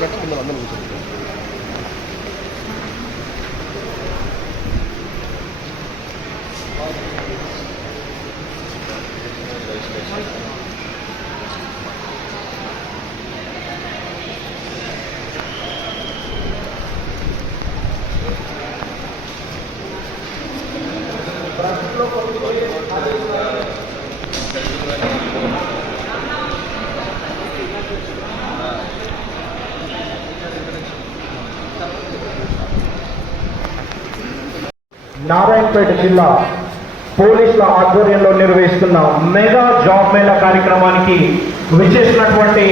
కూర్చున్నట్టు కింద అందరూ కూర్చుంటారు. నారాయణపేట జిల్లా పోలీసుల ఆధ్వర్యంలో నిర్వహిస్తున్న మెగా జాబ్ మేళా కార్యక్రమానికి విచ్చేసినటువంటి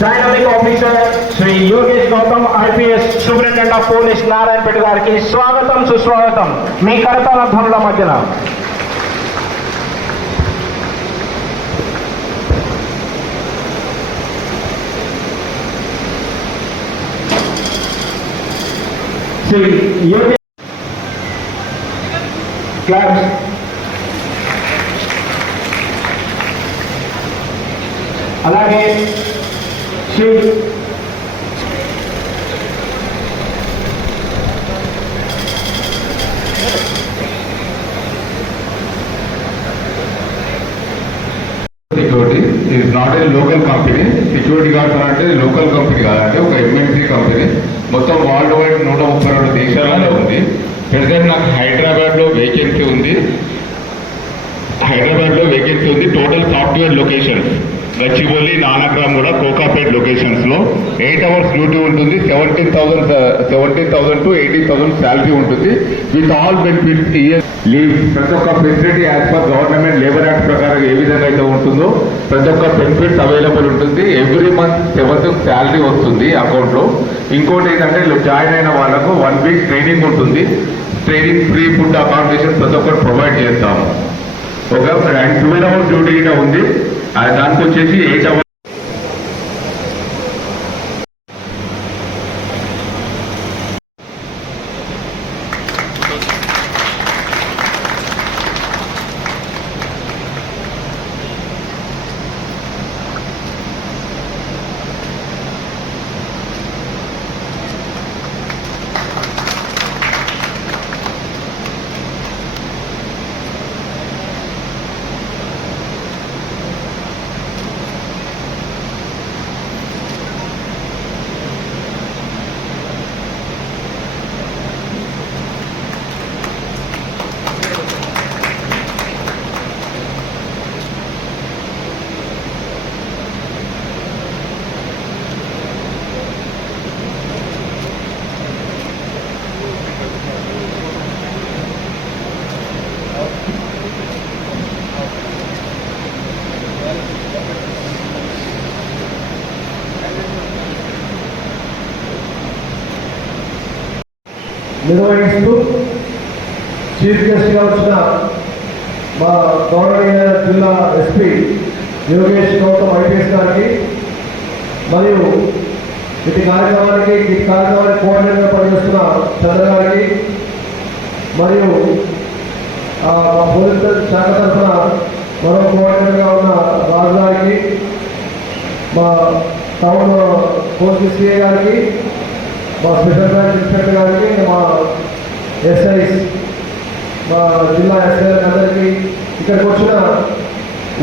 dynamic officer Shri Yogesh Gautam IPS superintendent of police Narayanpet గారికి స్వాగతం సుస్వాగతం మీ కరతాళ ధ్వనుల మధ్యన. శ్రీ యోగేష్ క్లాస్ అలాగే Shri security is not a local company. Security guards అంటే లోకల్ కంపెనీ కాదంటే ఒక ఎంఎన్సీ కంపెనీ. మొత్తం వరల్డ్ వైడ్ 132 దేశాలలో ఉంది. ప్రజెంట్ నాకు హైదరాబాద్లో వేకెన్సీ ఉంది. Total software locations Gachibowli, Nanakram కూడా, కోకాపేట్ లొకేషన్స్లో 8 hours డ్యూటీ ఉంటుంది. 17,000 to 18,000 శాలరీ ఉంటుంది. విత్ ఆల్ బెనిఫిట్స్, లీవ్, ప్రతి ఒక్క facility as per government labour act ప్రకారం ఏ విధంగా అయితే ఉంటుందో ప్రతి ఒక్క బెనిఫిట్స్ అవైలబుల్ ఉంటుంది. ఎవ్రీ మంత్ 7th శాలరీ వస్తుంది అకౌంట్లో. ఇంకోటి ఏంటంటే జాయిన్ అయిన వాళ్ళకు 1 week ట్రైనింగ్ ఉంటుంది. ట్రైనింగ్, ఫ్రీ ఫుడ్, అకామిడేషన్ ప్రతి ఒక్కరు ప్రొవైడ్ చేస్తాము. ఒక 12 hours డ్యూటీ ఉంది. దానికి వచ్చేసి 8 hours. నిర్వహిస్తూ చీఫ్ గెస్ట్గా వచ్చిన మా గౌరవనీయ జిల్లా ఎస్పీ యోగేష్ గౌతమ్ ఐపీఎస్ గారికి మరియు ఈ కార్యక్రమానికి కోఆర్డినేటర్గా పనిచేస్తున్న చంద్ర గారికి మరియు మా పోలీస్ శాఖ తరఫున మరో కోఆర్డినేటర్గా ఉన్న రాజు గారికి, మా టౌన్ పోలీస్ సిఐ గారికి, మా స్పెషల్ బ్రాంచ్ ఇన్స్పెక్టర్ గారికి, మా ఎస్ఐస్, మా జిల్లా ఎస్ఐ అందరికీ, ఇక్కడికి వచ్చిన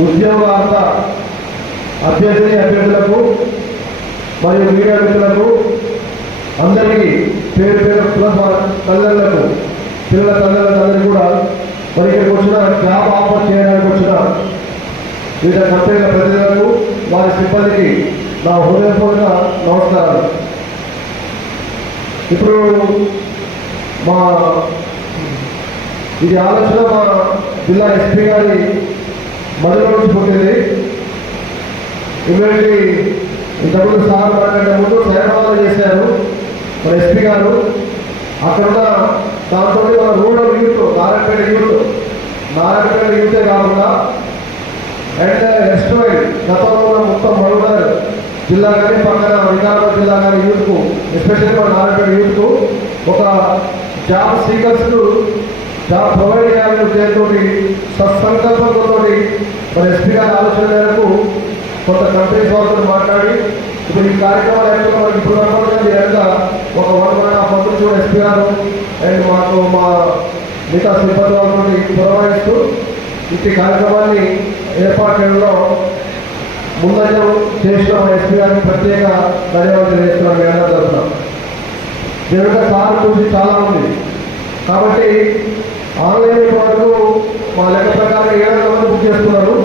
ఉద్యోగార్థ అభ్యర్థులకు మరియు మీడియా మిత్రులకు అందరికీ పేరు తల్లిదండ్రులకు, పిల్లల తల్లిదండ్రులందరికీ కూడా మరి ఇక్కడికి వచ్చిన జాబ్ ఆఫర్ చేయడానికి వచ్చిన వివిధ కంపెనీల ప్రతినిధులకు, వారి సిబ్బందికి నా హృదయపూర్వక నమస్కారాలు. ఇప్పుడు మా ఇది ఆలోచన మా జిల్లా ఎస్పీ గారి మధ్యలో నుంచి పుట్టింది. ఇమీడియట్లీ ఇంతకుముందు సార్ మాట్లాడే ముందు సేవలు చేశారు మన ఎస్పీ గారు. అక్కడున్న దాంతో మన రూరల్ యూత్, నారాయణపేట యూతే కాకుండా అండ్ ఎస్ట్రాయిడ్ గతంలో ఉన్న మొత్తం మరుగుదల జిల్లా కానీ పక్కన వికారాబాద్ జిల్లా కానీ యూత్కు, ఎస్పెషల్లీ మన నారాయణపేట యూత్కు ఒక జాబ్ సీకర్స్కు జాబ్ ప్రొవైడ్ చేయాలనే ఉద్దేశంతో సత్సంకల్పంతో మన ఎస్పీ గారి ఆలోచన మేరకు కొంత కంపెనీస్ వాళ్ళతో మాట్లాడి ఇప్పుడు ఈ కార్యక్రమాలు యాక్చువల్గా ఇప్పుడు కాకుండా మీరంతా ఒక 1.5 month నుంచి కూడా ఎస్పీ గారు అండ్ మాకు మా మిగతా సిబ్బంది వాళ్ళని పురమాయిస్తూ ఇట్టి కార్యక్రమాన్ని ఏర్పాటు చేయడంలో ముందంజ చేసిన ఎస్పీ గారికి ప్రత్యేక ధన్యవాదాలు తెలియజేస్తున్నాం. మీ అందరూ జరుగుతున్నాం దీనిలో సార్ చూసి చాలా ఉంది కాబట్టి ఆన్లైన్ వరకు మా లెక్క ప్రకారం 700 మంది బుక్ చేస్తున్నారు.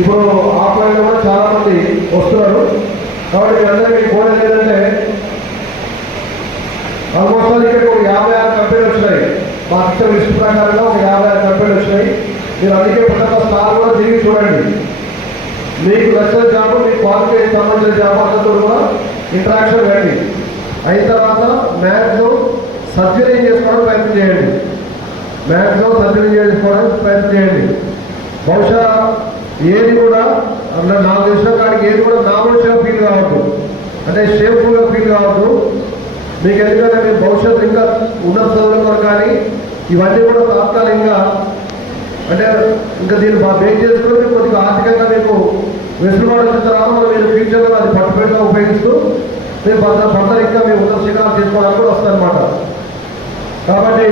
ఇప్పుడు ఆఫ్లైన్లో కూడా చాలా మంది వస్తున్నారు. కాబట్టి మీ అందరికీ కోరేది ఏంటంటే ఆల్మోస్ట్ ఇక్కడ ఒక 56 కంపెనీలు వచ్చినాయి. మా ఇచ్చిన లిస్ట్ ప్రకారంగా ఒక 56 కంపెనీలు వచ్చినాయి. మీరు అందుకే ప్రతి ఒక్క స్టార్ కూడా తిరిగి చూడండి. మీకు నచ్చిన జాబ్ మీ క్వాలిఫికేషన్ సంబంధించిన జాబ్ అందరితో కూడా ఇంటరాక్షన్ రండి. అయిన తర్వాత మ్యాక్సిమం సర్జరీ చేసుకోవడానికి ప్రయత్నం చేయండి. మ్యాక్సిమం సర్జరీ చేసుకోవడానికి ప్రయత్నం చేయండి. బహుశా ఏది కూడా నాకు తెలిసిన కాడికి ఏది కూడా నామోషిగా ఫీల్ కావద్దు, అంటే షేమ్ఫుల్గా ఫీల్ కావద్దు. మీకు ఎందుకంటే మీరు భవిష్యత్తు ఇంకా ఉన్నత చదువులు కానీ ఇవన్నీ కూడా తాత్కాలికంగా అంటే ఇంకా దీన్ని బేక్ చేసుకొని కొద్దిగా ఆర్థికంగా మీకు వెసులుబాటు వచ్చిన తర్వాత మీరు ఫ్యూచర్లో అది పట్టుబడిగా ఉపయోగిస్తూ మీరు ఫర్దర్ ఇంకా మీ ఉన్నత శిఖరాలు తీసుకోవడానికి కూడా వస్తారనమాట. కాబట్టి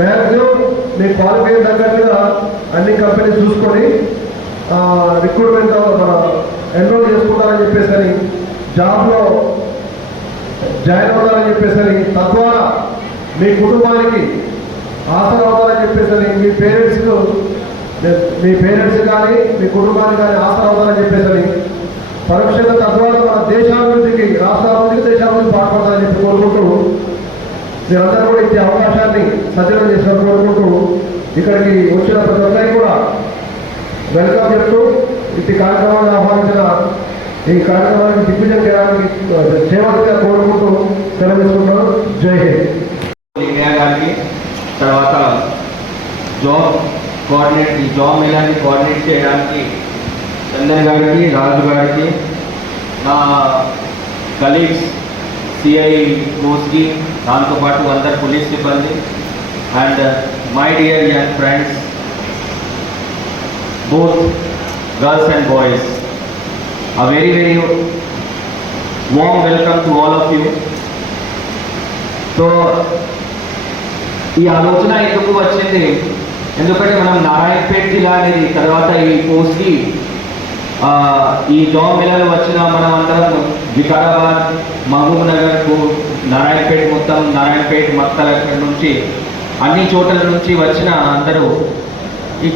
మ్యాక్సిమం మీ క్వాలిఫికేషన్ తగ్గట్టుగా అన్ని కంపెనీస్ చూసుకొని రిక్రూట్మెంట్ మన ఎన్రోల్ చేసుకుంటారని చెప్పేసి జాబ్లో జాయిన్ అవుతారని చెప్పేసి తద్వారా మీ కుటుంబానికి ఆసరా అవుతారని చెప్పేసి మీ పేరెంట్స్ కానీ మీ కుటుంబానికి కానీ ఆసరా అవుతారని చెప్పేసి పరోక్షంగా తద్వారా మన దేశాభివృద్ధికి రాష్ట్రాభివృద్ధికి దేశాభివృద్ధి పాటుపడతారని చెప్పి కోరుకుంటూ మీరందరూ కూడా ఇచ్చే అవకాశాన్ని సజ్జనం చేసినట్టు కోరుకుంటూ ఇక్కడికి వచ్చిన ప్రతి ఒక్కరికి కూడా వెల్కమ్ చెప్తూ ఇట్టి కార్యక్రమాన్ని ఆహ్వానించిన ఈ కార్యక్రమానికి దిగ్విజయం చేయడానికి చేయవలసిగా కోరుకుంటూ సెలవిస్తున్నాను. జై హింద్. ఇండియా గారికి తర్వాత జాబ్ కోఆర్డినేట్ ఈ జాబ్ మేళాన్ని కోఆర్డినేట్ చేయడానికి చందన్ గారికి, రాజు గారికి, నా కలీగ్స్ సిఐ కోస్కి, దాంతోపాటు అందరు పోలీస్ సిబ్బంది and my dear young friends both girls and boys, a very warm welcome to all of you. So ఈ ఆలోచన ఎందుకు వచ్చింది ఎందుకంటే మనం నారాయణపేట జిల్లా అనేది తర్వాత ఈ పోస్ట్కి ఈ జాబ్ మేళాలు వచ్చిన మనం అందరం వికారాబాద్, మహబూబ్ నగర్, నారాయణపేట మొత్తం నారాయణపేట మత్తల నుంచి అన్ని చోట్ల నుంచి వచ్చిన అందరూ ఈ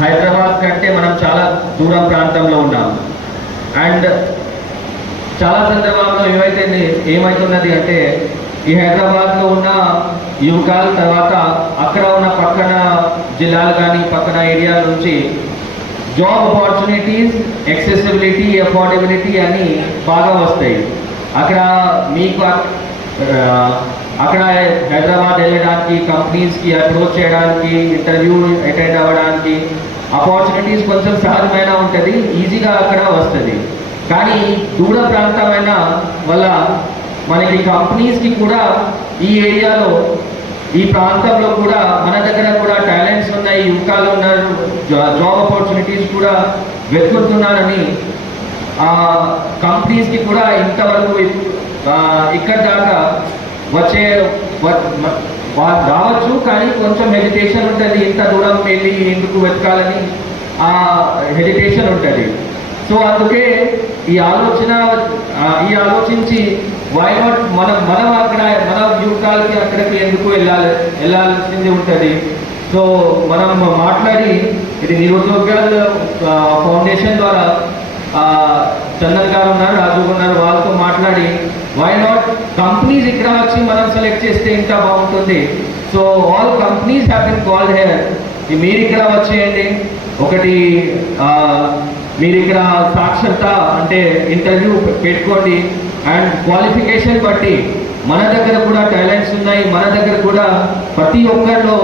హైదరాబాద్ కంటే మనం చాలా దూరం ప్రాంతంలో ఉన్నాం. అండ్ చాలా సందర్భాల్లో ఏమవుతున్నది అంటే ఈ హైదరాబాద్లో ఉన్న యువకాల తర్వాత అక్కడ ఉన్న పక్కన జిల్లాలు కానీ పక్కన ఏరియా నుంచి జాబ్ ఆపర్చునిటీస్, యాక్సెసిబిలిటీ, అఫోర్డబిలిటీ అని బాగా వస్తాయి. అక్కడ మీకు అక్కడ హైదరాబాద్ వెళ్ళడానికి, కంపెనీస్కి అప్రోచ్ చేయడానికి, ఇంటర్వ్యూ అటెండ్ అవ్వడానికి ఆపర్చునిటీస్ కొంచెం సహజమైన ఉంటుంది, ఈజీగా అక్కడ వస్తుంది. కానీ దూర ప్రాంతమైన వల్ల మనకి కంపెనీస్కి కూడా ఈ ఏరియాలో ఈ ప్రాంతంలో కూడా మన దగ్గర కూడా టాలెంట్స్ ఉన్నాయి, యువకాలు ఉన్నారు, జాబ్ ఆపర్చునిటీస్ కూడా వెతుకుతున్నారని కంపెనీస్కి కూడా ఇంతవరకు ఇక్కడ దాకా వచ్చే రావచ్చు. కానీ కొంచెం హెజిటేషన్ ఉంటుంది, ఇంత దూరం వెళ్ళి ఎందుకు వెతకాలని హెజిటేషన్ ఉంటుంది. సో అందుకే ఈ ఆలోచించి వై నాట్ మనం అక్కడ మన యువకాలకి అక్కడికి ఎందుకు వెళ్ళాల్సింది ఉంటుంది. సో మనం మాట్లాడి ఇది నిరుద్యోగాల ఫౌండేషన్ ద్వారా చందన్ గారు ఉన్నారు, రాజు ఉన్నారు, వాళ్ళతో మాట్లాడి వై నాట్ కంపెనీస్ ఇక్కడ వచ్చి మనం సెలెక్ట్ చేస్తే ఇంకా బాగుంటుంది. So all companies have been called here. మీరు ఇక్కడ వచ్చేయండి. ఒకటి మీరు ఇక్కడ సాక్షరత అంటే ఇంటర్వ్యూ పెట్టుకోండి. అండ్ క్వాలిఫికేషన్ బట్టి మన దగ్గర కూడా టాలెంట్స్ ఉన్నాయి, మన దగ్గర కూడా ప్రతి ఒక్కరిలో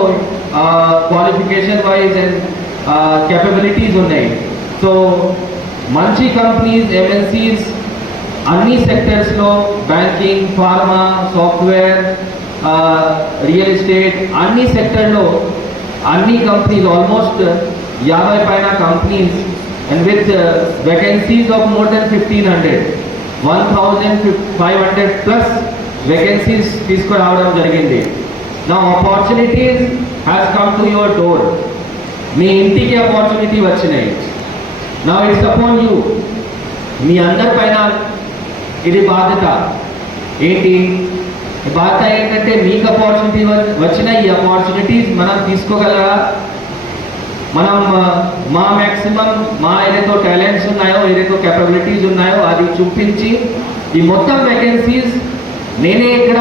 క్వాలిఫికేషన్ వైజ్ అండ్ కేపబిలిటీస్ ఉన్నాయి. సో మంచి కంపెనీస్, ఎంఎన్సీస్ అన్ని సెక్టర్స్లో banking, pharma, software, real estate అన్ని సెక్టర్లో అన్ని కంపెనీస్ ఆల్మోస్ట్ 50 పైన companies and with vacancies of more than 1500, 1500 plus vacancies తీసుకురావడం జరిగింది. Now opportunities has come to your door. మీ ఇంటికి ఆపర్చునిటీ వచ్చినాయి. Now it's upon you. మీ అందరి పైన ఇది బాధ్యత. ఏంటి బాధ్యత ఏంటంటే మీకు ఆపర్చునిటీ వచ్చిన ఈ ఆపర్చునిటీస్ మనం తీసుకోగలరా, మనం మా మ్యాక్సిమం మా ఏదైతే టాలెంట్స్ ఉన్నాయో ఏదైతే కెపబిలిటీస్ ఉన్నాయో అది చూపించి ఈ మొత్తం వేకెన్సీస్ నేనే ఇక్కడ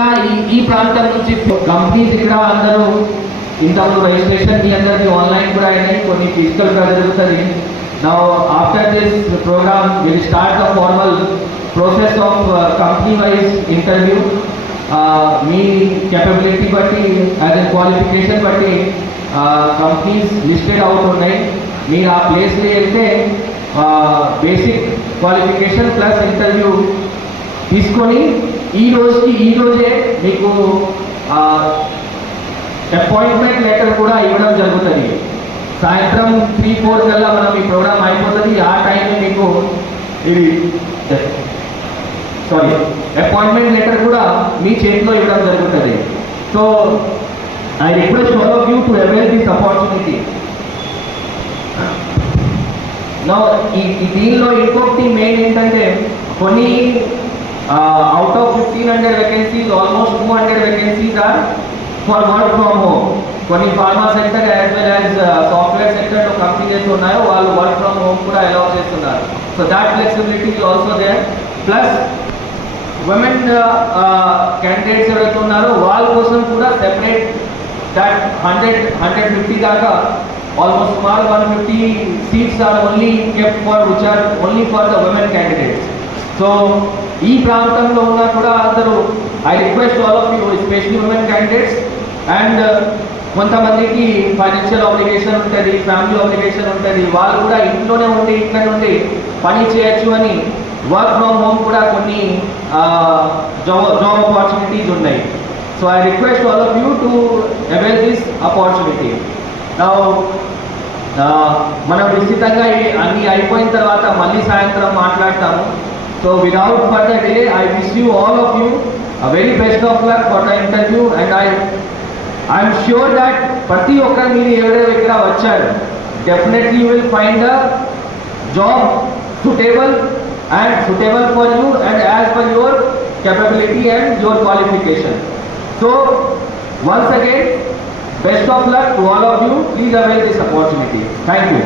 ఈ ప్రాంతం నుంచి కంపెనీస్ ఇక్కడ అందరూ ఇంతకు రిజిస్ట్రేషన్ మీ అందరికీ ఆన్లైన్ కూడా అయినాయి, కొన్ని ఫిజికల్ కూడా జరుగుతుంది. Now after this program we will start the formal process of company wise interview. Me capability బట్టి as a qualification బట్టి కంపెనీస్ లిస్టెడ్ అవుట్ ఉన్నాయి. మీరు ఆ ప్లేస్లో వెళ్తే బేసిక్ క్వాలిఫికేషన్ ప్లస్ ఇంటర్వ్యూ తీసుకొని ఈ రోజే మీకు అపాయింట్మెంట్ లెటర్ కూడా ఇవ్వడం జరుగుతుంది. సాయంత్రం 3-4 కల్లా మనం ఈ ప్రోగ్రామ్ అయిపోతుంది. ఆ టైంలో మీకు ఇది అపాయింట్మెంట్ లెటర్ కూడా మీ చేతిలో ఇవ్వడం జరుగుతుంది. So I request all of you to avail this opportunity. Now, దీనిలో ఇంకొకటి మెయిన్ ఏంటంటే కొన్ని out of 1500 vacancies almost 200 vacancies are for work from home. కొన్ని pharma sector as well as software సెక్టర్లో కంపెనీస్ ఉన్నాయో వాళ్ళు వర్క్ ఫ్రమ్ హోమ్ కూడా allow చేస్తున్నారు. So that flexibility is also there. Plus women candidates ఎవరైతే ఉన్నారో వాళ్ళ కోసం కూడా separate that 150 daga almost small 150 seats are only kept for which are only for the women candidates. So ee prantamlo unna kuda andaru I request all of you especially women candidates and కొంతమందికి financial obligation ఉంటుంది, family obligation ఉంటుంది, వాళ్ళు కూడా ఇంట్లోనే ఉండి ఇక్కడ నుండి పని చేయొచ్చు అని వర్క్ ఫ్రమ్ హోమ్ కూడా కొన్ని జాబ్ ఆపర్చునిటీస్ ఉన్నాయి. So I request all of you to avail this opportunity. Now, మనం విస్తృతంగా అన్ని అయిపోయిన తర్వాత మళ్ళీ సాయంత్రం మాట్లాడతాము. So without further delay, I wish you all of you a very best of luck for the interview and I am sure that ప్రతి ఒక్కరు మీరు ఎవరైనా ఇక్కడ వచ్చారు definitely you will find a job suitable for you and as per your capability and your qualification. So, once again, best of luck to all of you. Please avail this opportunity. Thank you.